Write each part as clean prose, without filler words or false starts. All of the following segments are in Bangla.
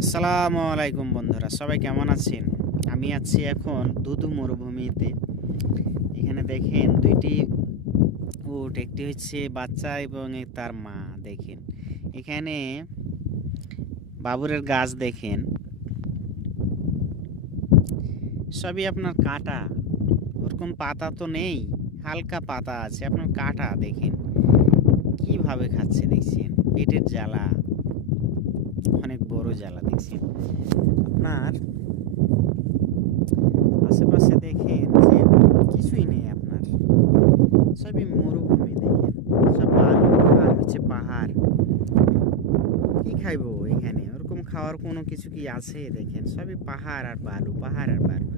আসসালামু আলাইকুম বন্ধুরা, সবাই কেমন আছেন? আমি আছি এখন দুদু মরুভূমিতে। এখানে দেখেন দুইটি উট, একটি হচ্ছে বাচ্চা এবং তার মা। দেখেন এখানে বাবুরের গাছ দেখেন, সবই আপনার কাটা, ওরকম পাতা তো নেই, হালকা পাতা আছে। আপনার কাটা দেখেন কিভাবে খাচ্ছে, দেখছেন পেটের জ্বালা, অনেক বড় জ্বালা দেখছেন। আপনার আশেপাশে দেখেন যে কিছুই নেই, আপনার সবই মরুভূমি। দেখেন সব বালু আর হচ্ছে পাহাড়। কি খাইবো এখানে? ওরকম খাওয়ার কোনো কিছু কি আছে? দেখেন সবই পাহাড় আর বালু, পাহাড় আর বালু।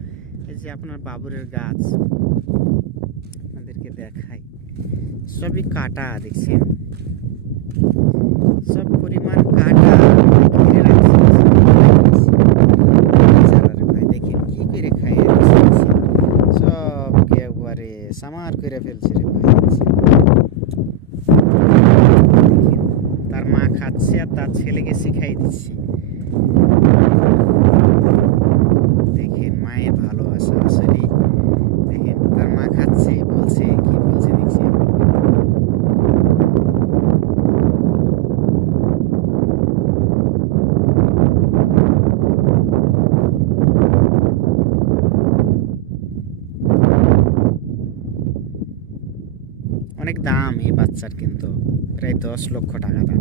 এই যে আপনার বাবুরের গাছ আপনাদেরকে দেখাই, সবই কাটা দেখছেন, সব পরিমাণ কাটা ঘিরে রাখছে। জ্বালারে ভাই দেখেন কি করে খাইয়ে দিচ্ছে, সব একবারে সামার করে ফেলছে রে ভাই। দেখেন তার মা খাচ্ছে আর তার ছেলেকে শিখাই দিচ্ছে। দেখেন মায়ের ভালোবাসা আসলে। দেখেন তার মা খাচ্ছে, বলছে কি বলছে দেখছেন। অনেক দাম এই বাচ্চার, কিন্তু প্রায় 10 লক্ষ টাকা দাম।